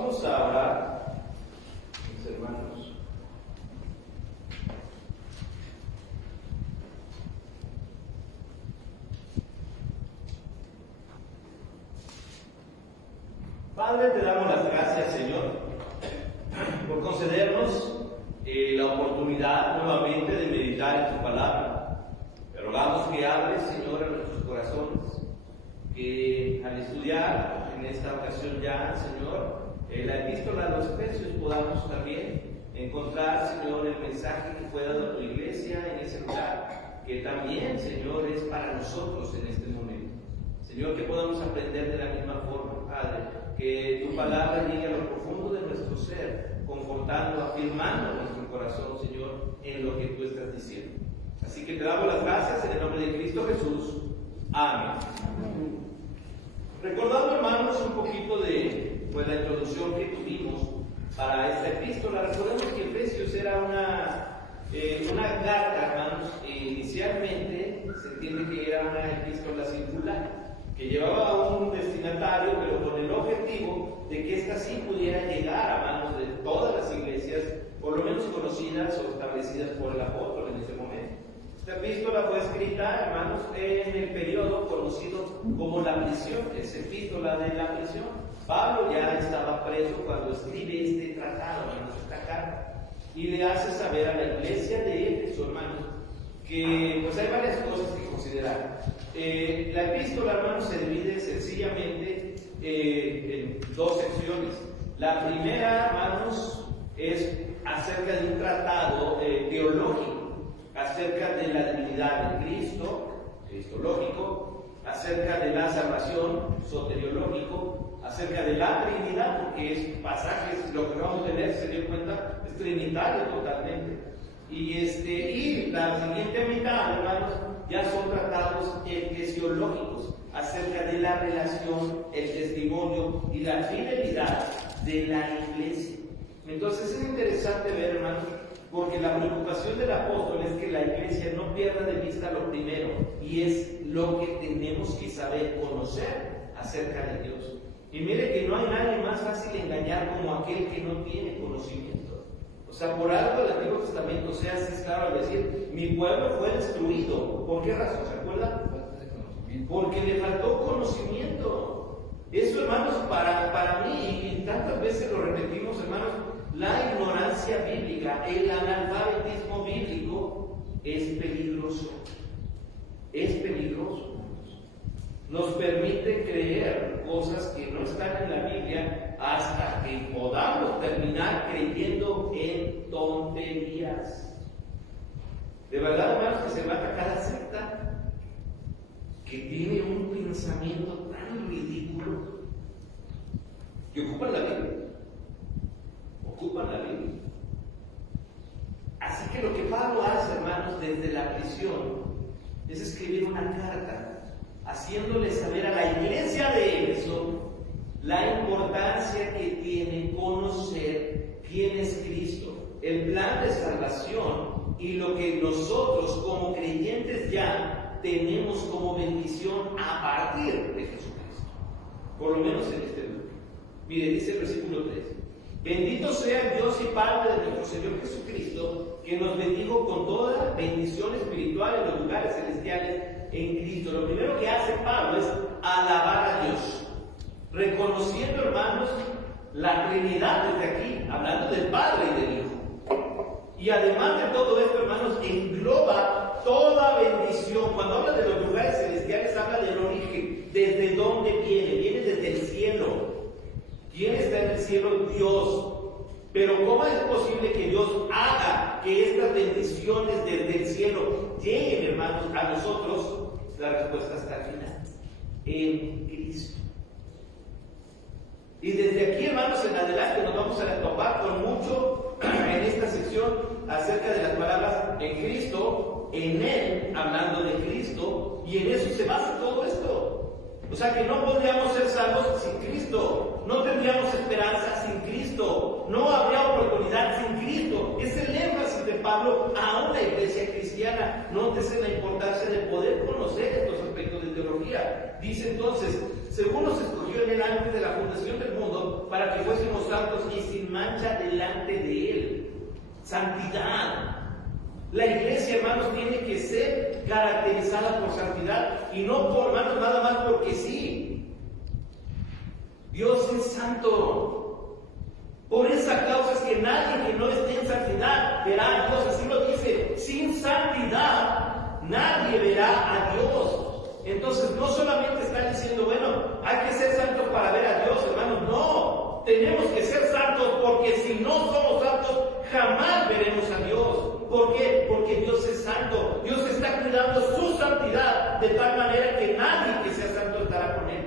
Vamos a orar, mis hermanos. Padre, te damos las gracias, Señor, por concedernos la oportunidad nuevamente de meditar en tu palabra. Te rogamos que hables, Señor, a nuestros corazones, que al estudiar en esta ocasión ya, Señor, la epístola a los Efesios podamos también encontrar, Señor, el mensaje que fue dado a tu iglesia en ese lugar, que también, Señor, es para nosotros en este momento. Señor, que podamos aprender de la misma forma, Padre, que tu palabra llegue a lo profundo de nuestro ser, confortando, afirmando nuestro corazón, Señor, en lo que tú estás diciendo. Así que te damos las gracias en el nombre de Cristo Jesús. Amén. Recordando, hermanos, un poquito de la introducción que tuvimos para esta epístola, recordemos que Efesios era una carta, hermanos, inicialmente se entiende que era una epístola circular, que llevaba a un destinatario, pero con el objetivo de que ésta sí pudiera llegar a manos de todas las iglesias, por lo menos conocidas o establecidas por el apóstol en ese momento. Esta epístola fue escrita, hermanos, en el periodo conocido como la prisión, es epístola de la prisión. Pablo ya estaba preso cuando escribe este tratado, hermanos, esta carta, y le hace saber a la iglesia de Éfeso, hermanos, que pues hay varias cosas que considerar. La epístola, hermanos, se divide sencillamente en dos secciones. La primera, hermanos, es acerca de un tratado teológico, acerca de la divinidad de Cristo, cristológico, acerca de la salvación, soteriológico, acerca de la Trinidad, porque es pasajes, lo que vamos a leer, se dio cuenta, es trinitario totalmente. Y la siguiente mitad, hermanos, ya son tratados eclesiológicos, acerca de la relación, el testimonio y la fidelidad de la iglesia. Entonces es interesante ver, hermanos, porque la preocupación del apóstol es que la iglesia no pierda de vista lo primero, y es lo que tenemos que saber, conocer acerca de Dios. Y mire que no hay nadie más fácil de engañar como aquel que no tiene conocimiento. O sea, por algo el Antiguo Testamento sea así claro al decir, mi pueblo fue destruido. ¿Por qué razón? ¿Se acuerdan? Porque le faltó conocimiento. Eso, hermanos, para mí, y tantas veces lo repetimos, hermanos, la ignorancia bíblica, el analfabetismo bíblico es peligroso. Es peligroso. Nos permite creer cosas que no están en la Biblia hasta que podamos terminar creyendo en tonterías. De verdad, hermanos, que se mata cada secta que tiene un pensamiento tan ridículo que ocupan la Biblia. Ocupan la Biblia. Así que lo que Pablo hace, hermanos, desde la prisión es escribir una carta haciéndole saber a la iglesia de Éfeso la importancia que tiene conocer quién es Cristo, el plan de salvación y lo que nosotros como creyentes ya tenemos como bendición a partir de Jesucristo, por lo menos en este lugar. Mire, dice el versículo 3: bendito sea el Dios y Padre de nuestro Señor Jesucristo, que nos bendijo con toda bendición espiritual en los lugares celestiales en Cristo. Lo primero que hace Pablo es alabar a Dios, reconociendo, hermanos, la Trinidad desde aquí, hablando del Padre y del Hijo. Y además de todo esto, hermanos, engloba toda bendición. Cuando habla de los lugares celestiales, habla del origen, desde dónde viene desde el cielo. ¿Quién está en el cielo? Dios. Pero ¿cómo es posible que Dios haga que estas bendiciones desde el cielo lleguen, hermanos, a nosotros? La respuesta está al final: en Cristo. Y desde aquí, hermanos, en adelante nos vamos a topar con mucho en esta sección acerca de las palabras en Cristo, en Él, hablando de Cristo, y en eso se basa todo esto. O sea que no podríamos ser salvos sin Cristo, no tendríamos esperanza sin Cristo, no habría oportunidad sin Cristo. Es el énfasis de Pablo a una iglesia cristiana. Nótese la importancia de poder conocer estos aspectos de teología. Dice entonces: según nos escogió en él antes de la fundación del mundo, para que fuésemos santos y sin mancha delante de Él. Santidad. La iglesia, hermanos, tiene que ser caracterizada por santidad y no por, hermanos, nada más porque sí. Dios es santo. Por esa causa es que nadie que no esté en santidad verá a Dios. Así lo dice. Sin santidad nadie verá a Dios. Entonces no solamente está diciendo, bueno, hay que ser santos para ver a Dios, hermanos. No, tenemos que ser santos porque si no somos santos jamás veremos a Dios. ¿Por qué? Porque Dios es santo. Dios está cuidando su santidad de tal manera que nadie que sea santo estará con Él.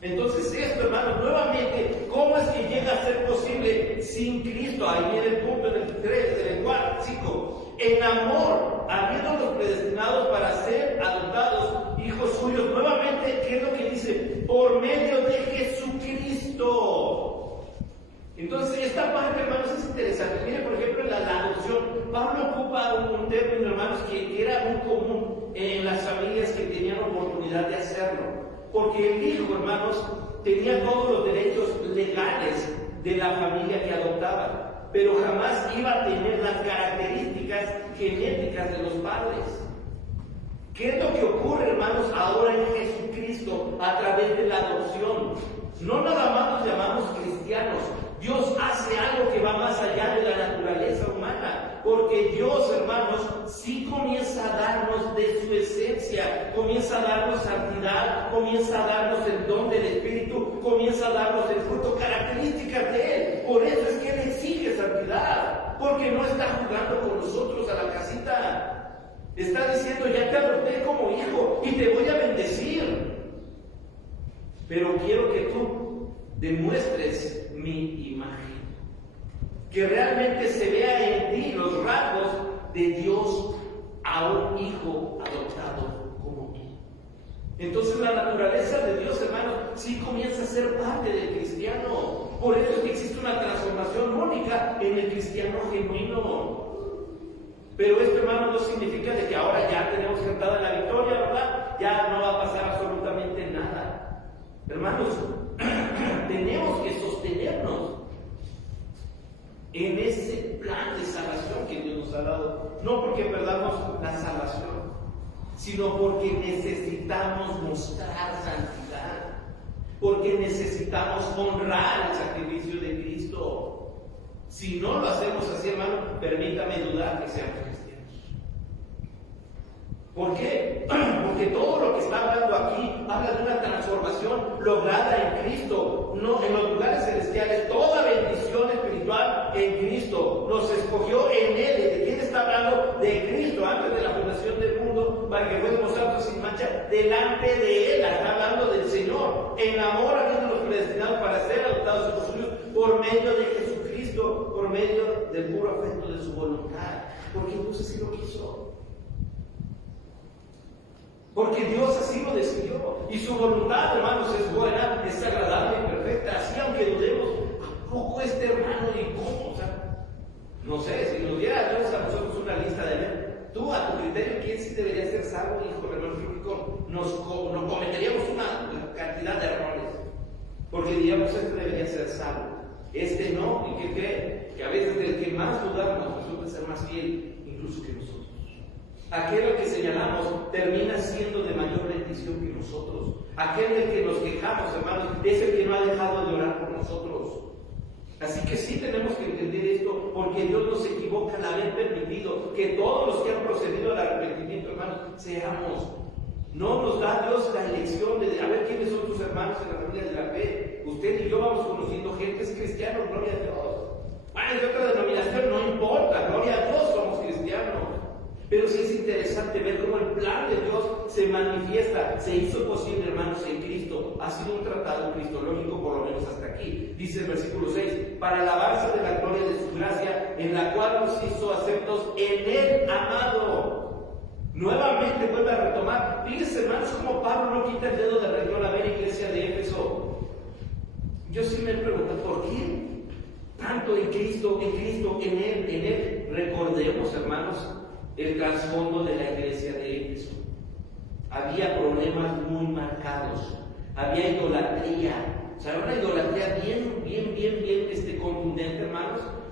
Entonces esto, hermanos, nuevamente, ¿cómo es que llega a ser posible sin Cristo? Ahí viene el punto en el 3, en el 4, 5. En amor, habiéndolos predestinados para ser adoptados hijos suyos. Nuevamente, ¿qué es lo que dice? Por medio de Jesucristo. Entonces, esta parte, hermanos, es interesante. Mire, por ejemplo, en la adopción, Pablo ocupa un término, hermanos, que era muy común en las familias que tenían oportunidad de hacerlo. Porque el hijo, hermanos, tenía todos los derechos legales de la familia que adoptaba, pero jamás iba a tener las características genéticas de los padres. ¿Qué es lo que ocurre, hermanos, ahora en Jesucristo a través de la adopción? No nada más nos llamamos cristianos. Dios hace algo que va más allá de la naturaleza humana, porque Dios, hermanos, sí comienza a darnos de su esencia, comienza a darnos santidad, comienza a darnos el don del Espíritu, comienza a darnos el fruto, características de Él. Por eso es que Él exige santidad, porque no está jugando con nosotros a la casita. Está diciendo, ya te adopté como hijo y te voy a bendecir, pero quiero que tú demuestres mi imagen, que realmente se vea en ti los rasgos de Dios a un hijo adoptado como tú. Entonces la naturaleza de Dios, hermanos, sí comienza a ser parte del cristiano. Por eso es que existe una transformación única en el cristiano genuino. Pero esto, hermano, no significa de que ahora ya tenemos cantada la victoria, ¿verdad? Ya no va a pasar absolutamente nada. Hermanos, tenemos que sostenernos en ese plan de salvación que Dios nos ha dado. No porque perdamos la salvación, sino porque necesitamos mostrar santidad, porque necesitamos honrar el sacrificio de Cristo. Si no lo hacemos así, hermano, permítame dudar que seamos cristianos. ¿Por qué? Porque todo lo que está hablando aquí habla de una transformación lograda en Cristo, no en los lugares celestiales. Toda bendición espiritual en Cristo nos escogió en Él. ¿De quién está hablando? De Cristo, antes de la fundación del mundo, para que fuésemos santos sin mancha delante de Él. Está hablando del Señor. En amor, habiéndonos predestinados para ser adoptados hijos suyos por medio de Jesucristo, por medio del puro afecto de su voluntad. Porque entonces sí lo quiso. Porque Dios así lo decidió. Y su voluntad, hermanos, es buena, es agradable y perfecta. Así, aunque dudemos, ¿a poco este hermano y cómo? O sea, no sé, si nos diera Dios a nosotros una lista de ver, tú a tu criterio, ¿quién sí debería ser salvo, hijo, hermano? Nos cometeríamos una cantidad de errores. Porque diríamos, este debería ser salvo, este no. ¿Y qué cree? Que a veces el que más dudamos resulta ser más fiel, incluso que nosotros. Aquel que señalamos termina siendo de mayor bendición que nosotros. Aquel del que nos quejamos, hermanos, es el que no ha dejado de orar por nosotros. Así que sí tenemos que entender esto, porque Dios no se equivoca al haber permitido que todos los que han procedido al arrepentimiento, hermanos, seamos. No nos da Dios la elección de a ver quiénes son tus hermanos en la familia de la fe. Usted y yo vamos conociendo gentes cristianos, gloria a Dios. Bueno, de otra denominación, no importa, gloria a Dios, somos cristianos. Pero sí es interesante ver cómo el plan de Dios se manifiesta, se hizo posible, hermanos, en Cristo. Ha sido un tratado cristológico, por lo menos hasta aquí. Dice el versículo 6, para alabanza de la gloria de su gracia, en la cual nos hizo aceptos en el amado. Nuevamente vuelve a retomar. Fíjense, hermanos, cómo Pablo no quita el dedo de renglón a ver iglesia de Éfeso. Yo sí me pregunto, ¿por qué? Tanto en Cristo, en Él. Recordemos, hermanos, el trasfondo de la iglesia de Éfeso. Había problemas muy marcados, había idolatría, o sea, una idolatría bien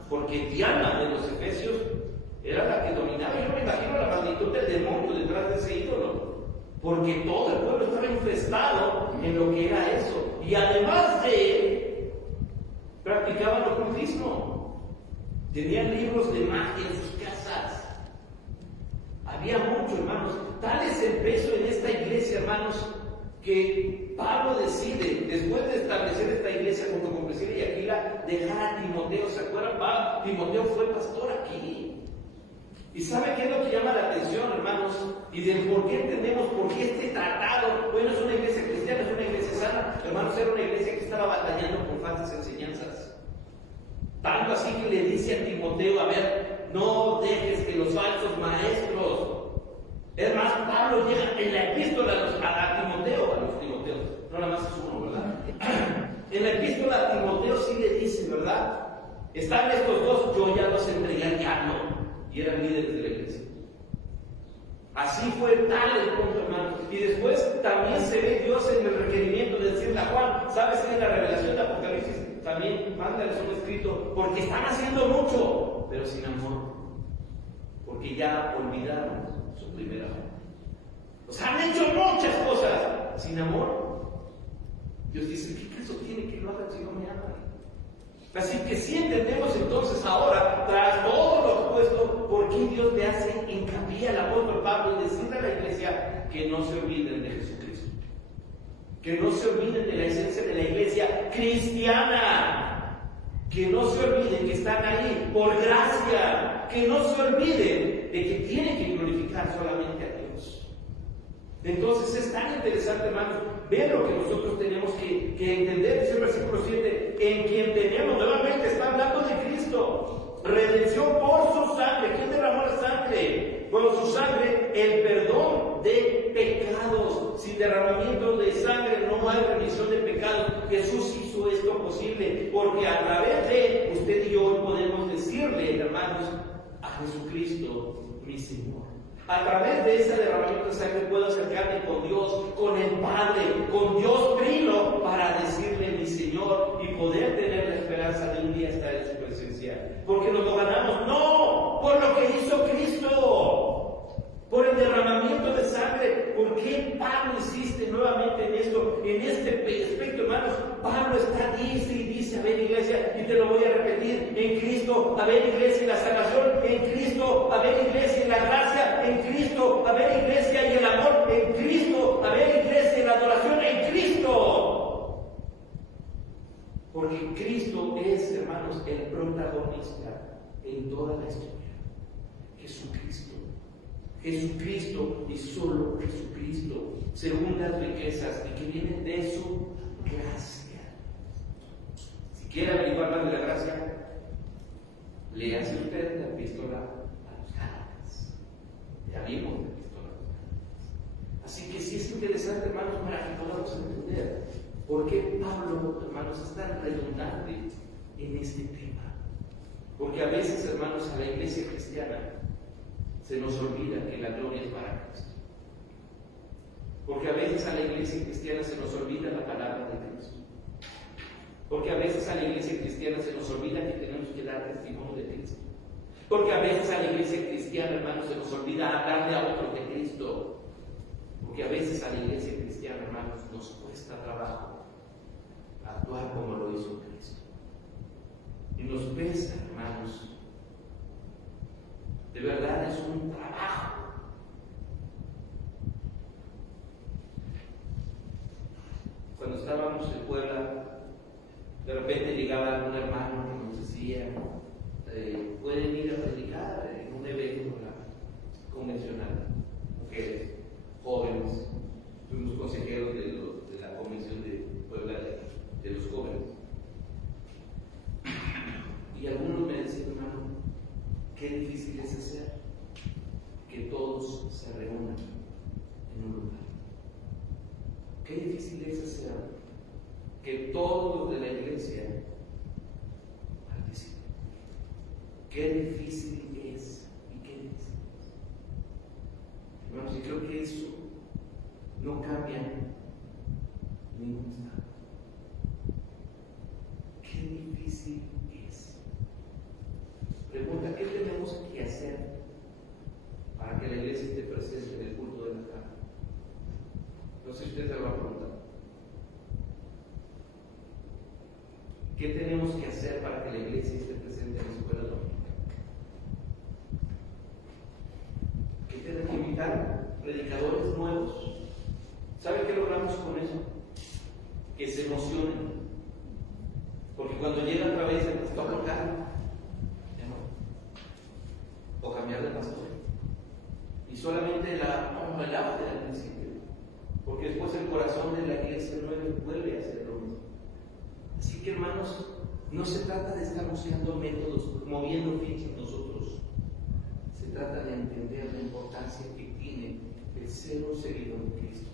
porque Diana de los Efesios era la que dominaba. Yo me imagino la magnitud del demonio detrás de ese ídolo, porque todo el pueblo estaba infestado en lo que era eso. Y además de él, practicaban el ocultismo. Tenían libros de magia en sus casas. Había mucho, hermanos. Tal es el peso en esta iglesia, hermanos, que Pablo decide, después de establecer esta iglesia junto con Priscila y Aquila, dejar a Timoteo. ¿Se acuerdan? Timoteo fue pastor aquí. ¿Y sabe qué es lo que llama la atención, hermanos? Y del por qué entendemos por qué este tratado, bueno, es una iglesia cristiana, es una iglesia sana. Hermanos, era una iglesia que estaba batallando con falsas enseñanzas. Tanto así que le dice a Timoteo, a ver, no dejes que los falsos maestros. Es más, Pablo llega en la epístola a Timoteo, a los Timoteos, no nada más es uno, ¿verdad? En la epístola a Timoteo sí le dice, ¿verdad? Están estos dos, yo ya los entregué al diablo, y eran líderes de la iglesia. Así fue tal el punto, hermano. Y después también se ve Dios en el requerimiento de decirle a Juan, ¿sabes qué es la revelación de Apocalipsis? También mándales un escrito, porque están haciendo mucho, pero sin amor. Porque ya olvidaron su primer amor. O sea, han hecho muchas cosas sin amor. Dios dice, ¿qué caso tiene que lo hagan si no me aman? Así que sí entendemos entonces ahora, tras todo lo expuesto, por qué Dios le hace hincapié al apóstol Pablo y decirle a la iglesia que no se olviden de Jesucristo. Que no se olviden de la esencia de la iglesia cristiana. Que no se olviden que están ahí por gracia. Que no se olviden de que tienen que glorificar solamente a Dios. Entonces es tan interesante, hermanos, ver lo que nosotros tenemos que entender. Dice el versículo 7, en quien tenemos, nuevamente está hablando de Cristo, redención por su sangre. ¿Quién derramó la sangre? Por su sangre, el perdón de pecados. Sin derramamiento de sangre no hay remisión de pecados. Jesús hizo esto posible, porque a través de usted y yo hoy podemos decirle, hermanos, a Jesucristo, mi Señor. A través de ese derramamiento de sangre puedo acercarme con Dios, con el Padre, con Dios Trino, para decirle mi Señor y poder tener la esperanza de un día estar en su presencia. Porque nos lo ganamos, no, por lo que hizo Cristo, por el derramamiento de sangre. ¿Por qué Pablo insiste nuevamente en esto, en este aspecto, hermanos? Pablo está, dice y dice, a ver iglesia, y te lo voy a repetir, en Cristo, a ver iglesia, en la salvación, en Cristo, a ver iglesia, en la gracia, en Cristo, a ver iglesia, y el amor, en Cristo, a ver iglesia, en la adoración, en Cristo. Porque Cristo es, hermanos, el protagonista en toda la historia. Jesucristo. Jesucristo y solo Jesucristo, según las riquezas y que vienen de su gracia. Si quiere averiguar más de la gracia, léase usted la epístola a los Gálatas. Ya vimos la epístola a los Gálatas. Así que sí es interesante, hermanos, para que podamos entender por qué Pablo, hermanos, es tan redundante en este tema. Porque a veces, hermanos, a la iglesia cristiana se nos olvida que la gloria es para Cristo. Porque a veces a la iglesia cristiana se nos olvida la palabra de Cristo. Porque a veces a la iglesia cristiana se nos olvida que tenemos que dar testimonio de Cristo. Porque a veces a la iglesia cristiana, hermanos, se nos olvida hablarle a otros de Cristo. Porque a veces a la iglesia cristiana, hermanos, nos cuesta trabajo actuar como lo hizo Cristo. Y nos pesa, hermanos. De verdad es un trabajo. Cuando estábamos en Puebla, de repente llegaba algún hermano que nos decía, pueden ir a predicar en un evento convencional. Mujeres, jóvenes, fuimos consejeros de la convención de Puebla de los jóvenes. Y algunos me decían, hermano, qué difícil es hacer que todos se reúnan en un lugar. Qué difícil es hacer que todos los de la iglesia participen. Qué difícil es y qué difícil es. Hermanos, y creo que eso no cambia ningún estado. Qué difícil es. hacer para que la iglesia esté presente en el culto de la tarde? No sé si usted se lo va a preguntar. ¿Qué tenemos que hacer para que la iglesia esté presente en la escuela dominical? ¿Qué tenemos que invitar? Predicadores nuevos. ¿Sabe qué logramos con eso? Que se emocionen. Porque cuando llega otra vez el pastor local, o cambiar de pastor. Y solamente la lávate al principio. Porque después el corazón de la iglesia nueva vuelve a hacer lo mismo. Así que, hermanos, no se trata de estar buscando métodos, moviendo fichas nosotros. Se trata de entender la importancia que tiene el ser un seguidor de Cristo.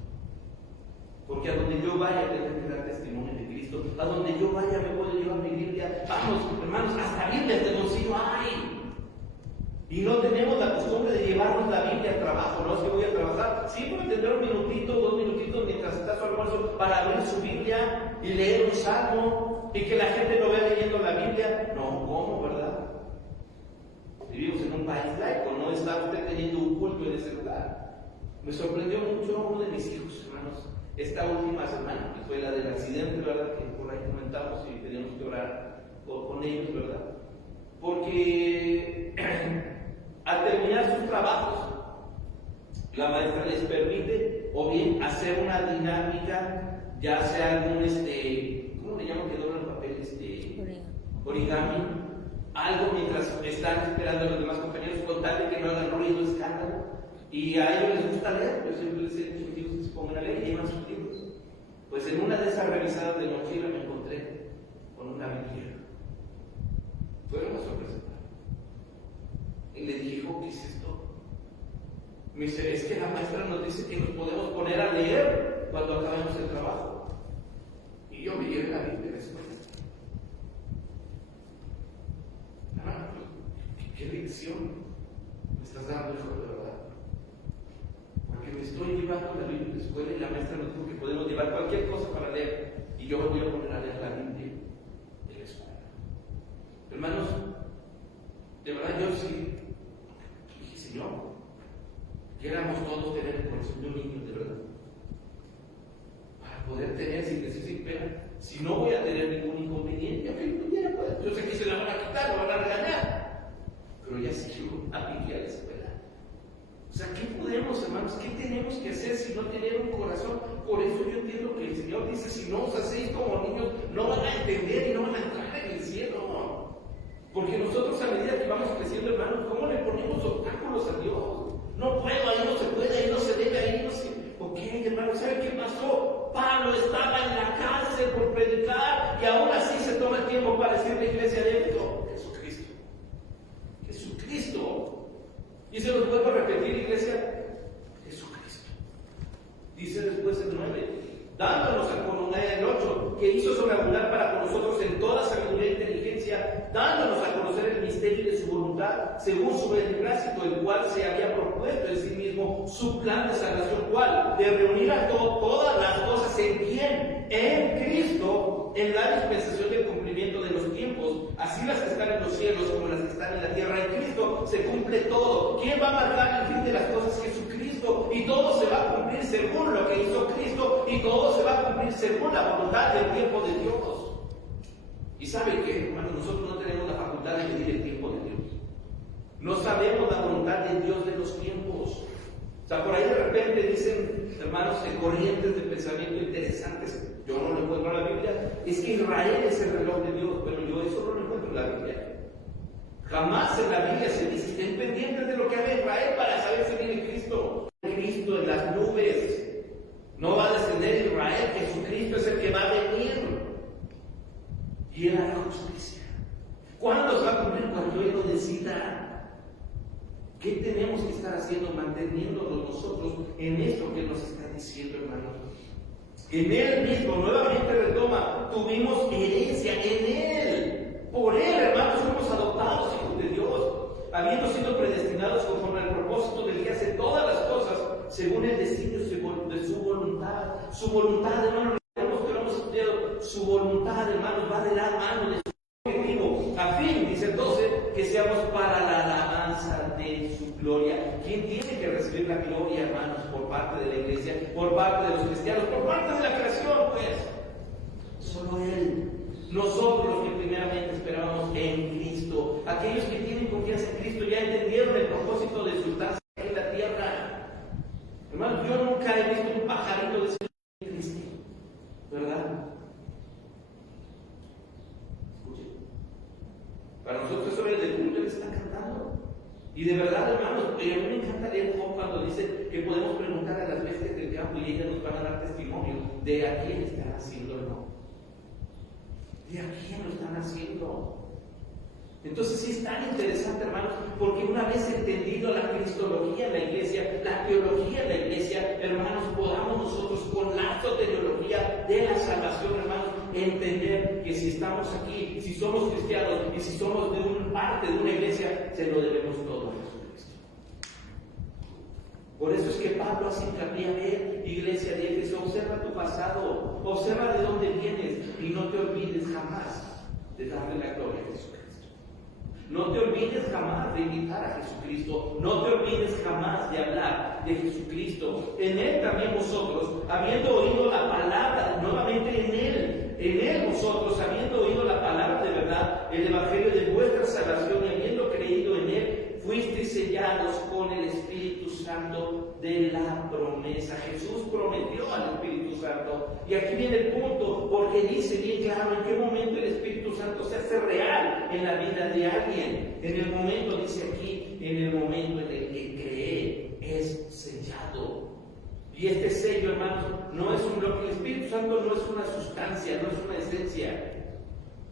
Porque a donde yo vaya tengo que dar testimonio de Cristo. A donde yo vaya me puedo llevar mi Biblia. Vamos, hermanos, hasta Biblias de bolsillo hay. Y no tenemos la costumbre de llevarnos la Biblia al trabajo. No es que voy a trabajar. Sí, puede tener un minutito, 2 minutitos mientras está su almuerzo para abrir su Biblia y leer un salmo y que la gente lo vea leyendo la Biblia. No, ¿cómo, verdad? Vivimos en un país laico, no está usted teniendo un culto en ese lugar. Me sorprendió mucho uno de mis hijos, hermanos, esta última semana, que fue la del accidente, ¿verdad? Que por ahí comentamos y teníamos que orar con ellos, ¿verdad? Porque al terminar sus trabajos, la maestra les permite o bien hacer una dinámica, ya sea algún, ¿cómo le llaman que doblan el papel? Origami, algo mientras están esperando a los demás compañeros, con tal de que no hagan ruido, escándalo. Y a ellos les gusta leer, yo siempre les he dicho a mis hijos que se pongan a leer y llevan sus libros. Pues en una de esas revisadas de mochila me encontré con una Biblia. Fue una sorpresa. Y le dije, ¿qué es esto? Me dice, es que la maestra nos dice que nos podemos poner a leer cuando acabemos el trabajo. Y yo me llevé la Biblia después. ¿Qué lección me estás dando, hijo, de verdad? Porque me estoy llevando la Biblia a la escuela y la maestra nos dijo que podemos llevar cualquier cosa para leer. Y yo me voy a poner a leer la Biblia de la escuela. Hermanos, de verdad yo sí dije, Señor, queramos todos tener el corazón de un niño, de verdad. Para poder tener, sin decir sin pena, si no voy a tener ningún inconveniente, aunque no tuviera, pues, yo sé que se la van a quitar, me van a regañar. Pero ya sigo a Biblia a la escuela. O sea, ¿qué podemos, hermanos? ¿Qué tenemos que hacer si no tener un corazón? Por eso yo entiendo que el Señor dice, si no os hacéis como niños, no van a entender y no van a entrar en el cielo. Porque nosotros a medida que vamos creciendo, hermanos, ¿cómo le ponemos obstáculos a Dios? No puedo, ahí no se puede, ahí no se debe, ahí no se... Ok, hermanos, ¿saben qué pasó? Pablo estaba en la cárcel por predicar y aún así se toma el tiempo para decir a la iglesia de Éfeso, Jesucristo. Jesucristo. Y se los vuelvo a repetir, iglesia, Jesucristo. Dice después el 9, dándonos el 8, que hizo sobreabundar para con nosotros en toda sabiduría e inteligencia, dándonos a conocer el misterio de su voluntad, según su beneplácito, el cual se había propuesto en sí mismo su plan de salvación, cual de reunir a todas las cosas en quién, en Cristo, en la dispensación del cumplimiento de los tiempos, así las que están en los cielos como las que están en la tierra. En Cristo se cumple todo. ¿Quién va a marcar el fin de las cosas? Jesucristo. Y todo se va a cumplir según lo que hizo Cristo, y todo se va a cumplir según la voluntad del tiempo de Dios. ¿Y sabe qué, hermanos? Nosotros no tenemos la facultad de medir el tiempo de Dios. No sabemos la voluntad de Dios de los tiempos. O sea, por ahí de repente dicen, hermanos, corrientes de pensamiento interesantes. Yo no lo encuentro en la Biblia. Es que Israel es el reloj de Dios, pero yo eso no lo encuentro en la Biblia. Jamás en la Biblia se dice, estén pendientes de lo que haga Israel para saber si viene Cristo. Cristo en las nubes. No va a descender Israel, Jesucristo es el que va a venir. Y Él hará justicia. ¿Cuándo se va a cumplir? Cuando Él lo decida. ¿Qué tenemos que estar haciendo? Manteniéndonos nosotros en esto que Él nos está diciendo, hermanos. En Él mismo, nuevamente retoma, tuvimos herencia en Él. Por Él, hermanos, fuimos adoptados hijos de Dios, habiendo sido predestinados conforme al propósito del que hace todas las cosas, según el destino de su voluntad. Su voluntad, hermanos, que lo hemos estudiado, su voluntad, hermanos, va de la mano de su objetivo, a fin, dice el 12, que seamos para la alabanza de recibir la gloria, hermanos, por parte de la iglesia, por parte de los cristianos, por parte de la creación, pues. Solo Él. Nosotros los que primeramente esperábamos en Cristo, aquellos que tienen confianza en Cristo, ya entendieron el propósito de su estancia en la tierra. Hermanos, yo nunca he visto un pajarito de Cristo, ¿verdad? Escuchen. Para nosotros eso es de culto, Él está cantando. Y de verdad, hermanos, a mí me encanta leer Job cuando dice que podemos preguntar a las bestias del campo y ellas nos van a dar testimonio de a quién están haciendo el no. ¿De a quién lo están haciendo? Entonces sí es tan interesante, hermanos, porque una vez entendido la cristología en la iglesia, la teología en la iglesia, hermanos, podamos nosotros con la soteriología de la salvación, hermanos, entender que si estamos aquí, si somos cristianos y si somos de una parte de una iglesia, se lo debemos todo a Jesucristo. Por eso es que Pablo hace hincapié a ver, iglesia de Éfeso, observa tu pasado, observa de dónde vienes y no te olvides jamás de darle la gloria a Jesucristo. No te olvides jamás de invitar a Jesucristo, no te olvides jamás de hablar de Jesucristo. En Él también vosotros, habiendo oído la palabra, nuevamente en Él vosotros, habiendo oído la palabra de verdad, el evangelio de vuestra salvación y habiendo creído en Él, fuisteis sellados con el Espíritu Santo de la promesa. Jesús prometió al Espíritu Santo. Y aquí viene el punto, porque dice bien claro en qué momento el Espíritu Santo se hace real en la vida de alguien. En el momento, dice aquí, en el momento en el que cree, es sellado. Y este sello, hermanos, no es un bloque. El Espíritu Santo no es una sustancia, no es una esencia.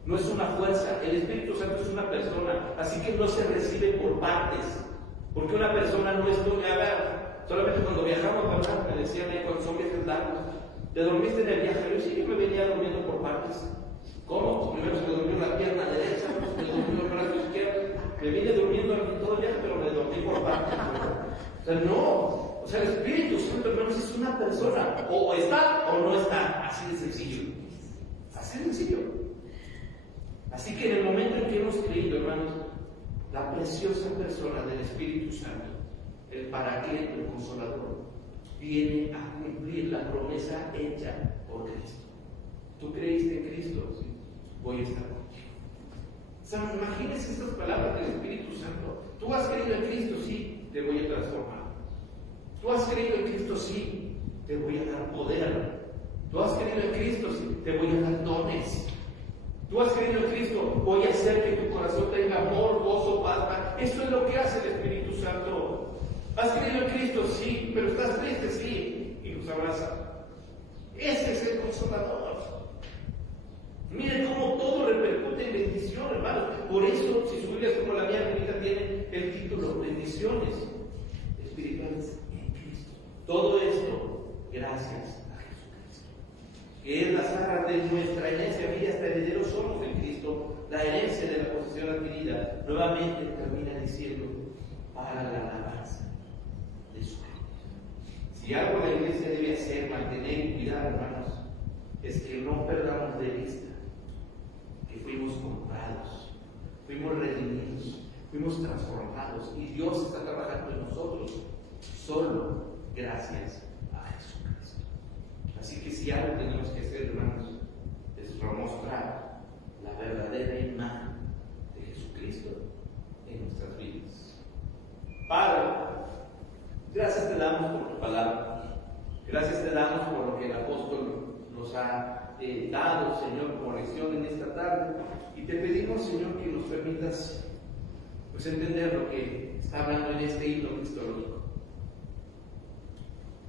No es una fuerza, el Espíritu Santo es una persona, así que no se recibe por partes, porque una persona no es solamente cuando viajamos, ¿verdad? Me decían ahí cuando son viajes largos, ¿te dormiste en el viaje? Yo sí, yo me venía durmiendo por partes. ¿Cómo? Primero se me durmió la pierna derecha, se me durmió el brazo izquierdo, me vine durmiendo en todo el viaje, pero me dormí por partes. O sea, no, el Espíritu Santo, hermanos, es una persona, o está o no está, así de sencillo, así de sencillo. Así que en el momento en que hemos creído, hermanos, la preciosa persona del Espíritu Santo, el Paracleto, el Consolador, viene a cumplir la promesa hecha por Cristo. ¿Tú creíste en Cristo? Sí. Voy a estar contigo. O sea, imagínense estas palabras del Espíritu Santo. ¿Tú has creído en Cristo? Sí, te voy a transformar. ¿Tú has creído en Cristo? Sí, te voy a dar poder. ¿Tú has creído en Cristo? Sí, te voy a dar dones. Tú has creído en Cristo, voy a hacer que tu corazón tenga amor, gozo, paz. Esto es lo que hace el Espíritu Santo. ¿Has creído en Cristo? Sí, pero estás triste, sí, y nos abraza. Ese es el Consolador. Miren cómo todo repercute en bendición, hermanos. Por eso, si su Biblia es como la mía, ahorita tiene el título Bendiciones espirituales en Cristo. Todo esto, gracias a Jesucristo, que es la saga de nuestra herencia. Mira, hasta herederos somos de Cristo, la herencia de la posesión adquirida. Nuevamente termina diciendo, para la alabanza de su Cristo. Si algo la iglesia debe hacer, mantener y cuidar, hermanos, es que no perdamos de vista que fuimos comprados, fuimos redimidos, fuimos transformados y Dios está trabajando en nosotros solo gracias a Jesucristo. Así que si algo tenemos que hacer, hermanos, es mostrar la verdadera imagen de Jesucristo en nuestras vidas. Padre, gracias te damos por tu palabra. Gracias te damos por lo que el apóstol nos ha dado, Señor, como lección en esta tarde. Y te pedimos, Señor, que nos permitas pues entender lo que está hablando en este himno cristológico.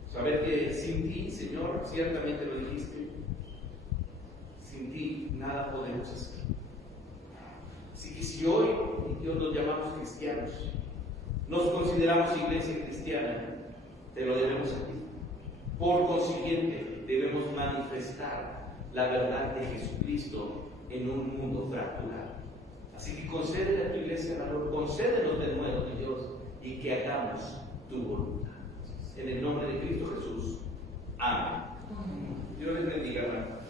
Saber que sin ti, Señor, ciertamente lo dijiste, sin ti nada podemos hacer. Así que si hoy, Dios, nos llamamos cristianos, nos consideramos iglesia cristiana, te lo debemos a ti. Por consiguiente, debemos manifestar la verdad de Jesucristo en un mundo fracturado. Así que concédele a tu iglesia valor, concédenos de nuevo, mi Dios, y que hagamos tu voluntad. En el nombre de Cristo Jesús. Amén. Dios les bendiga, hermano.